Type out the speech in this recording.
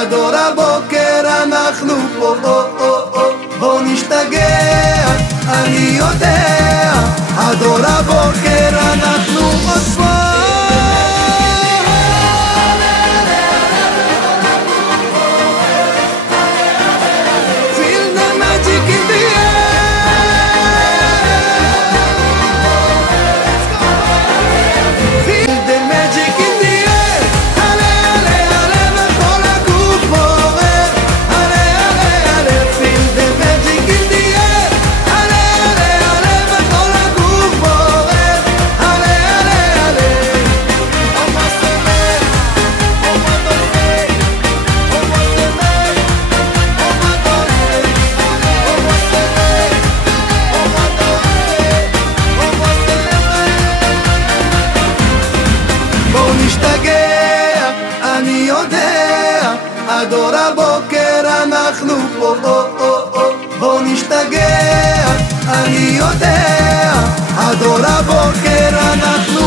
עד אור הבוקר אנחנו פה, בוא נשתגע, אני יודע, עד אור הבוקר אנחנו עוד פה. נשתגע, אני יודע, עד אור הבוקר אנחנו פה, בוא נשתגע, אני יודע, עד אור הבוקר אנחנו